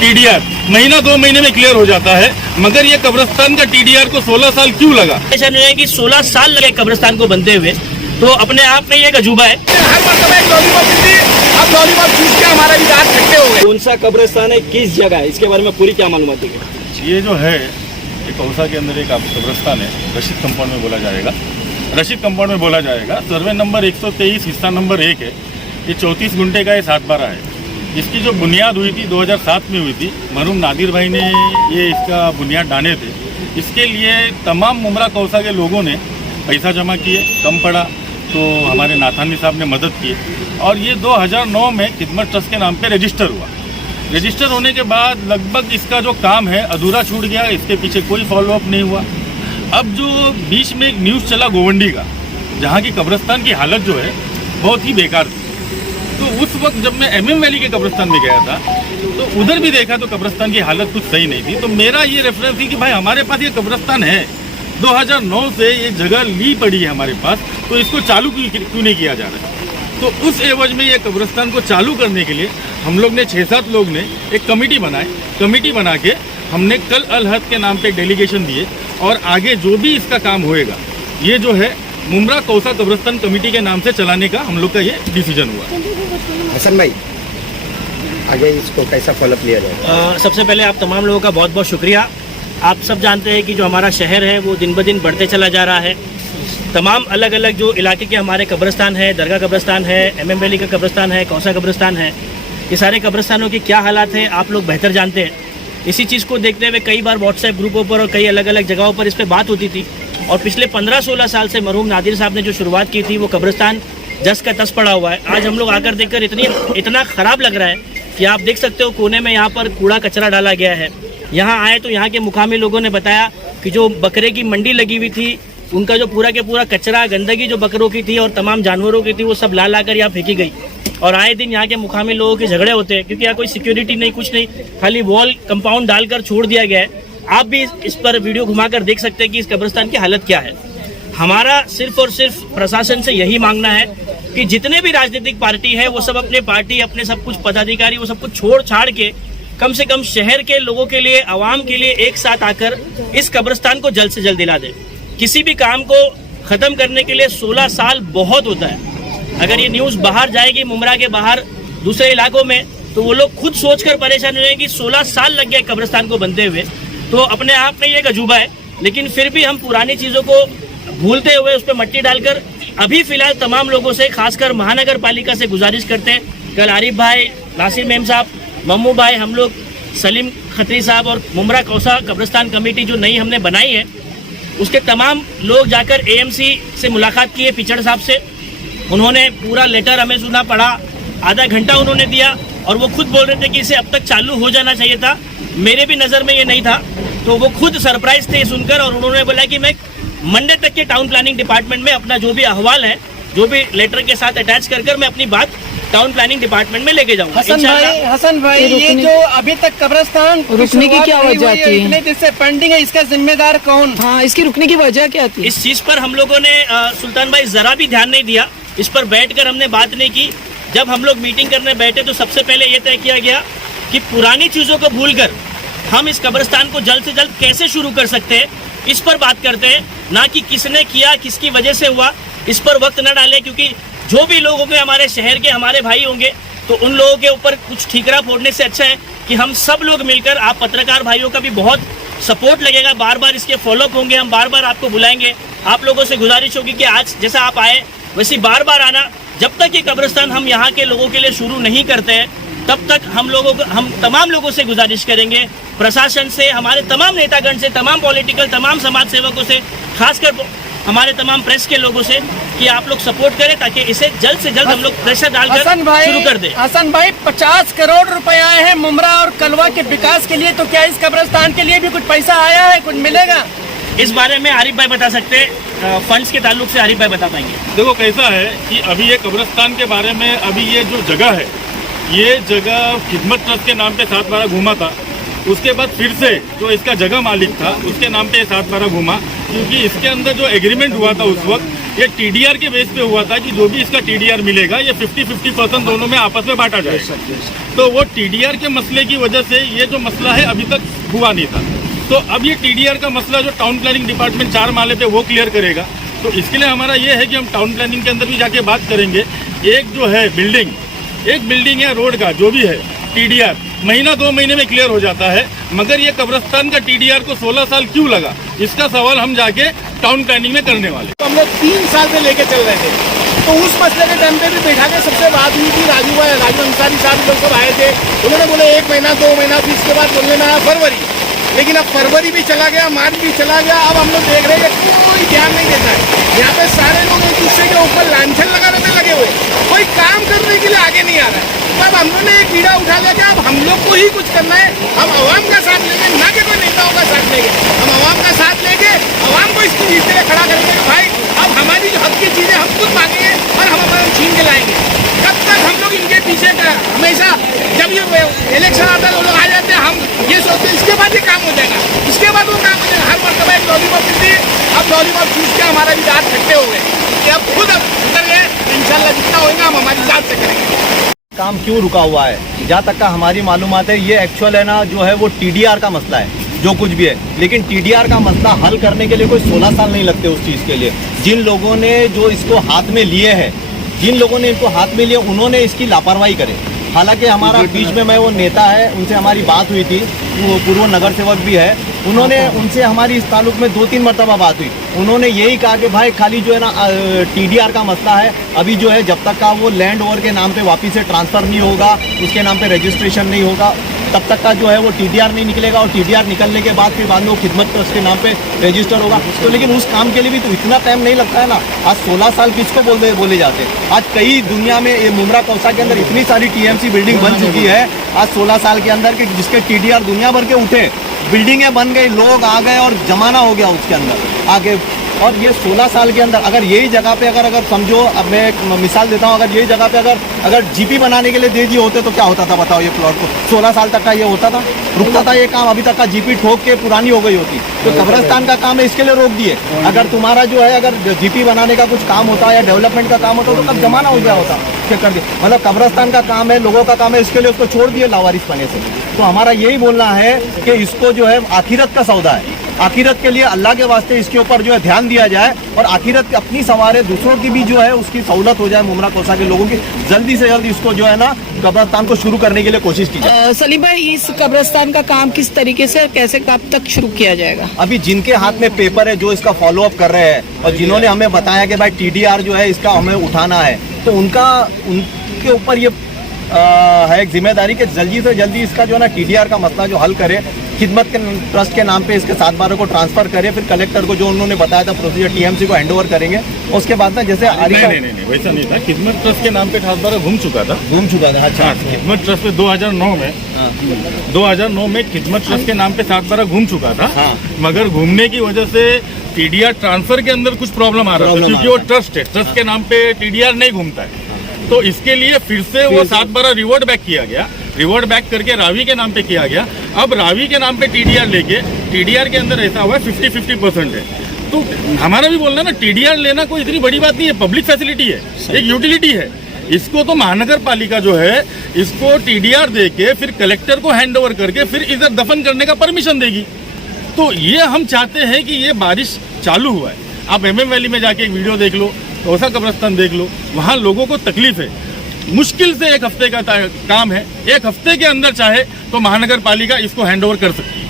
TDR महीना 2 महीने में क्लियर हो जाता है, मगर ये कब्रिस्तान का TDR को 16 साल क्यों लगा? ऐसा नहीं है कि 16 साल लगे कब्रिस्तान को बनते हुए, तो अपने आप में ये एक अजूबा है। हर मरतबा एक लॉलीपॉप मिलती है, अब लॉलीपॉप चूस के हमारा भी दांत खट्टे हो गए। कौन सा कब्रिस्तान है, किस जगह है, इसके बारे में पूरी क्या मालूमात है? ये जो है ये कौसा के अंदर एक कब्रिस्तान है, रशीद कंपाउंड में बोला जाएगा। रशीद कंपाउंड में बोला जाएगा। सर्वे नंबर 123 हिस्सा नंबर 1 है। ये 34 गुंठे का ये 7/12 है। इसकी जो बुनियाद हुई थी 2007 में हुई थी। मरहूम नादिर भाई ने ये इसका बुनियाद डाले थे। इसके लिए तमाम मुमरा कौसा के लोगों ने पैसा जमा किए, कम पड़ा तो हमारे नाथानी साहब ने मदद की और ये 2009 में खिदमत ट्रस्ट के नाम पे रजिस्टर हुआ। रजिस्टर होने के बाद लगभग इसका जो काम है अधूरा छूट गया, इसके पीछे कोई फॉलोअप नहीं हुआ। अब जो बीच में एक न्यूज़ चला गोवंडी का, जहाँ की कब्रिस्तान की हालत जो है बहुत ही बेकार थी, तो उस वक्त जब मैं MM वैली के कब्रिस्तान में गया था तो उधर भी देखा तो कब्रिस्तान की हालत कुछ सही नहीं थी। तो मेरा ये रेफरेंस थी कि भाई हमारे पास ये कब्रिस्तान है, 2009 से ये जगह ली पड़ी है हमारे पास, तो इसको चालू क्यों नहीं किया जा रहा है? तो उस एवज में ये कब्रिस्तान को चालू करने के लिए हम लोग ने 6-7 लोग ने एक कमेटी बनाई। कमेटी बना के हमने कल अल हद के नाम पे डेलीगेशन दिए और आगे जो भी इसका काम होएगा ये जो है मुमरा कौसा कब्रिस्तान कमेटी के नाम से चलाने का हम लोग का ये डिसीजन हुआ। हसन भाई, आगे इसको कैसा फॉलोअप लिया जाए? सबसे पहले आप तमाम लोगों का बहुत बहुत शुक्रिया। आप सब जानते हैं कि जो हमारा शहर है वो दिन ब दिन बढ़ते चला जा रहा है। तमाम अलग अलग जो इलाके के हमारे कब्रिस्तान है, दरगाह कब्रिस्तान है, MM वैली का कब्रिस्तान है, कौसा कब्रिस्तान है, ये सारे कब्रिस्तानों की क्या हालात हैं आप लोग बेहतर जानते हैं। इसी चीज़ को देखते हुए कई बार व्हाट्सएप ग्रुपों पर और कई अलग अलग जगहों पर इस पर बात होती थी और पिछले 15-16 साल से मरहूम नादिर साहब ने जो शुरुआत की थी वो कब्रिस्तान जस का तस पड़ा हुआ है। आज हम लोग आकर देखकर इतना ख़राब लग रहा है कि आप देख सकते हो कोने में यहाँ पर कूड़ा कचरा डाला गया है। यहाँ आए तो यहाँ के मुकामी लोगों ने बताया कि जो बकरे की मंडी लगी हुई थी उनका जो पूरा के पूरा कचरा, गंदगी जो बकरों की थी और तमाम जानवरों की थी वो सब ला कर यहाँ फेंकी गई। और आए दिन यहाँ के मुकामी लोगों के झगड़े होते हैं क्योंकि यहाँ कोई सिक्योरिटी नहीं, कुछ नहीं, खाली वॉल कंपाउंड डालकर छोड़ दिया गया है। आप भी इस पर वीडियो घुमाकर देख सकते हैं कि इस कब्रिस्तान की हालत क्या है। हमारा सिर्फ और सिर्फ प्रशासन से यही मांगना है कि जितने भी राजनीतिक पार्टी है वो सब अपने पार्टी, अपने सब कुछ पदाधिकारी, वो सब कुछ छोड़ छाड़ के कम से कम शहर के लोगों के लिए, आवाम के लिए एक साथ आकर इस कब्रिस्तान को जल्द से जल्द दिला दे। किसी भी काम को ख़त्म करने के लिए 16 साल बहुत होता है। अगर ये न्यूज़ बाहर जाएगी, मुमरा के बाहर दूसरे इलाकों में, तो वो लोग खुद सोचकर परेशान हो जाएंगे कि 16 साल लग गए कब्रिस्तान को बनते हुए, तो अपने आप में ये एक अजूबा है। लेकिन फिर भी हम पुरानी चीज़ों को भूलते हुए उस पर मट्टी डालकर अभी फ़िलहाल तमाम लोगों से, खासकर महानगर पालिका से गुजारिश करते हैं। कल आरिफ भाई, नासिर मेम साहब, मम्मू भाई, हम लोग सलीम खत्री साहब और मुमरा कौसा कब्रिस्तान कमेटी जो नई हमने बनाई है उसके तमाम लोग जाकर AMC से मुलाकात किए, पिचड़ साहब से। उन्होंने पूरा लेटर हमें सुना, पढ़ा, आधा घंटा उन्होंने दिया और वो खुद बोल रहे थे कि इसे अब तक चालू हो जाना चाहिए था। मेरे भी नज़र में ये नहीं था, तो वो खुद सरप्राइज थे सुनकर और उन्होंने बोला कि मैं मंडे तक के टाउन प्लानिंग डिपार्टमेंट में अपना जो भी अहवाल है, जो भी लेटर के साथ अटैच कर मैं अपनी बात टाउन प्लानिंग डिपार्टमेंट में लेके जाऊंगा। हसन भाई, ये जो अभी तक कब्रिस्तान रुकने की क्या वजह थी? इतने दिन से पेंडिंग है, इसका जिम्मेदार कौन? हाँ, इसकी रुकने की वजह क्या थी? इस चीज पर हम लोगों ने सुल्तान भाई जरा भी ध्यान नहीं दिया। इस पर बैठकर हमने बात नहीं की। जब हम लोग मीटिंग करने बैठे तो सबसे पहले ये तय किया गया कि पुरानी चीजों को भूलकर हम इस कब्रिस्तान को जल्द से जल्द कैसे शुरू कर सकते हैं, इस पर बात करते हैं, ना कि किसने किया, किसकी वजह से हुआ, इस पर वक्त न डालें। क्योंकि जो भी लोग होंगे हमारे शहर के, हमारे भाई होंगे, तो उन लोगों के ऊपर कुछ ठीकरा फोड़ने से अच्छा है कि हम सब लोग मिलकर, आप पत्रकार भाइयों का भी बहुत सपोर्ट लगेगा, बार बार इसके फॉलोअप होंगे, हम बार बार आपको बुलाएंगे। आप लोगों से गुजारिश होगी कि आज जैसा आप आए वैसे बार बार आना। जब तक ये कब्रिस्तान हम यहाँ के लोगों के लिए शुरू नहीं करते हैं तब तक हम तमाम लोगों से गुजारिश करेंगे, प्रशासन से, हमारे तमाम नेतागण से, तमाम पॉलिटिकल, तमाम समाज सेवकों से, खासकर हमारे तमाम प्रेस के लोगों से कि आप लोग सपोर्ट करें ताकि इसे जल्द से जल्द हम लोग प्रेशर डालकर शुरू कर दें। हसन भाई, 50 करोड़ रुपए आए हैं मुमरा और कलवा के विकास के लिए, तो क्या इस कब्रिस्तान के लिए भी कुछ पैसा आया है, कुछ मिलेगा? इस बारे में आरिफ भाई बता सकते हैं, फंड्स के ताल्लुक से आरिफ भाई बता पाएंगे। देखो कैसा है कि अभी ये कब्रिस्तान के बारे में, अभी ये जो जगह है, ये जगह खिदमत ट्रस्ट के नाम पे 7/12 घूमा था। उसके बाद फिर से जो इसका जगह मालिक था उसके नाम पे 7/12 घूमा, क्योंकि इसके अंदर जो एग्रीमेंट हुआ था उस वक्त ये टीडीआर के बेस पे हुआ था कि जो भी इसका टीडीआर मिलेगा ये 50-50% दोनों में आपस में बांटा जाएगा। तो वो टीडीआर के मसले की वजह से ये जो मसला है अभी तक हुआ नहीं था। तो अब ये टीडीआर का मसला जो टाउन प्लानिंग डिपार्टमेंट 4 माले पे वो क्लियर करेगा। तो इसके लिए हमारा ये है कि हम टाउन प्लानिंग के अंदर भी जाके बात करेंगे। एक जो है बिल्डिंग है रोड का जो भी है टीडीआर महीना 2 महीने में क्लियर हो जाता है, मगर ये कब्रिस्तान का टीडीआर को 16 साल क्यों लगा, इसका सवाल हम जाके टाउन प्लानिंग में करने वाले। तो हम लोग 3 साल से लेके चल रहे थे, तो उस मसले के टाइम पे भी बैठा के सबसे बात हुई थी। राजू अंसारी साहब लोग सब आए थे, उन्होंने बोले 1 महीना 2 महीना, फिर इसके बाद बोलने में आया फरवरी। लेकिन अब फरवरी भी चला गया, मार्च भी चला गया। अब हम लोग देख रहे हैं कि कोई ध्यान नहीं देता है। यहाँ पे सारे लोग एक दूसरे के ऊपर लांछन लगाने में लगे हुए, कोई काम करने के लिए आगे नहीं आ रहा है। तब हम लोगों ने एक कीड़ा उठा लिया कि अब हम लोग को ही कुछ करना है। हम आवाम का साथ लेंगे, ना कि कोई नेताओं का साथ लेंगे। हम आवाम का साथ लेंगे, आवाम को इसकी चीज के लिए खड़ा करेंगे कि भाई अब हमारी जो हक की चीजें हम खुद मांगेंगे और हम अपना छीन के लाएंगे। कब तक हम लोग इनके पीछे हमेशा जब ये इलेक्शन आता है वो लोग आ जाते हैं, हम ये सोचते हैं इसके बाद ये काम हो जाएगा, इसके बाद वो काम हो जाएगा। हर मरतबा एक लॉलीपॉप मिलती है, अब लॉलीपॉप चूस के हमारा भी दांत खट्टे हो गए कि अब खुद अब उतर गए। इंशाल्लाह जितना होगा हम हमारी जात से करेंगे। काम क्यों रुका हुआ है, जहाँ तक का हमारी मालूमात है ये एक्चुअल है ना जो है वो टीडीआर का मसला है, जो कुछ भी है। लेकिन टीडीआर का मसला हल करने के लिए कोई 16 साल नहीं लगते उस चीज़ के लिए। जिन लोगों ने जो इसको हाथ में लिए हैं, जिन लोगों ने इनको हाथ में लिए उन्होंने इसकी लापरवाही करे। हालांकि हमारा बीच में वो नेता है, उनसे हमारी बात हुई थी, वो पूर्व नगर सेवक भी है, उनसे हमारी इस ताल्लुक में 2-3 मरतबा बात हुई। उन्होंने यही कहा कि भाई खाली जो है ना टीडीआर का मसला है, अभी जो है जब तक का वो लैंड ओवर के नाम पे वापस से ट्रांसफ़र नहीं होगा, उसके नाम पे रजिस्ट्रेशन नहीं होगा, तब तक का जो है वो टीडीआर नहीं निकलेगा। और टीडीआर निकलने के बाद फिर बाद में वो खिदमत ट्रस्ट के नाम पे रजिस्टर होगा। तो लेकिन उस काम के लिए भी तो इतना टाइम नहीं लगता है ना। आज 16 साल किसको बोले जाते हैं। आज कई दुनिया में ये मुमरा कौसा के अंदर इतनी सारी टीएमसी बिल्डिंग बन चुकी है आज 16 साल के अंदर, कि जिसके टीडीआर दुनिया भर के उठे, बिल्डिंगें बन गई, लोग आ गए और जमाना हो गया उसके अंदर आगे। और ये 16 साल के अंदर अगर यही जगह पे अगर समझो, अब मैं एक मिसाल देता हूँ, अगर यही जगह पे अगर जीपी बनाने के लिए दे दिए होते तो क्या होता था बताओ। ये प्लॉट को 16 साल तक का ये होता था, रुकता था ये काम, अभी तक का जीपी ठोक के पुरानी हो गई होती। तो कब्रिस्तान का काम है, इसके लिए रोक दिए। अगर तुम्हारा जो है अगर जीपी बनाने का कुछ काम होता या डेवलपमेंट का काम होता तो तब जमाना हो गया होता। क्या कर दिया, मतलब कब्रिस्तान का काम है, लोगों का काम है, इसके लिए उसको छोड़ दिए लावारिस बने से। तो हमारा यही बोलना है कि इसको जो है आखिरत का सौदा है, आखिरत के लिए अल्लाह के वास्ते इसके ऊपर जो है ध्यान दिया जाए और आखिरत अपनी सवारे दूसरों की भी जो है उसकी सहूलत हो जाए। मुमरा कौसा के लोगों की जल्दी से जल्दी इसको जो है ना कब्रिस्तान को शुरू करने के लिए कोशिश की जाए। सलीम भाई, इस कब्रिस्तान का काम किस तरीके से कैसे कब तक शुरू किया जाएगा? अभी जिनके हाथ में पेपर है जो इसका फॉलो अप कर रहे हैं और जिन्होंने हमें बताया कि भाई टीडीआर जो है इसका हमें उठाना है, तो उनके ऊपर ये है एक जिम्मेदारी कि जल्दी से जल्दी इसका जो है ना टीडीआर का मसला जो हल करे, खिदमत के ट्रस्ट के नाम पे इसके 7/12 को ट्रांसफर करे, फिर कलेक्टर को जो उन्होंने बताया था प्रोसीजर टीएमसी को हैंडओवर करेंगे। उसके बाद ना जैसे नहीं वैसा नहीं था। खिदमत ट्रस्ट के नाम पे 7/12 घूम चुका था। अच्छा, खिदमत ट्रस्ट पे 2009 में खिदमत ट्रस्ट के नाम पे 7/12 घूम चुका था। मगर घूमने की वजह से टीडीआर ट्रांसफर के अंदर कुछ प्रॉब्लम आ रहा था, क्योंकि वो ट्रस्ट है, ट्रस्ट के नाम पे टीडीआर नहीं घूमता है। तो इसके लिए फिर से वो 7/12 रिवर्ट बैक किया गया, रिवर्ट बैक करके रावी के नाम पे किया गया। अब रावी के नाम पे टीडीआर लेके, टीडीआर के अंदर ऐसा हुआ 50-50% है। तो हमारा भी बोलना ना, टीडीआर लेना कोई इतनी बड़ी बात नहीं है, पब्लिक फैसिलिटी है, एक यूटिलिटी है। इसको तो महानगर पालिका जो है इसको टीडीआर दे के फिर कलेक्टर को हैंडओवर करके फिर इधर दफन करने का परमिशन देगी। तो ये हम चाहते हैं कि ये बारिश चालू हुआ है। आप MM वैली में जाके एक वीडियो देख लो, कौसा कब्रिस्तान देख लो, वहाँ लोगों को तकलीफ है। मुश्किल से 1 हफ्ते का काम है, 1 हफ्ते के अंदर चाहे तो महानगर पालिका इसको हैंडओवर कर सकती है।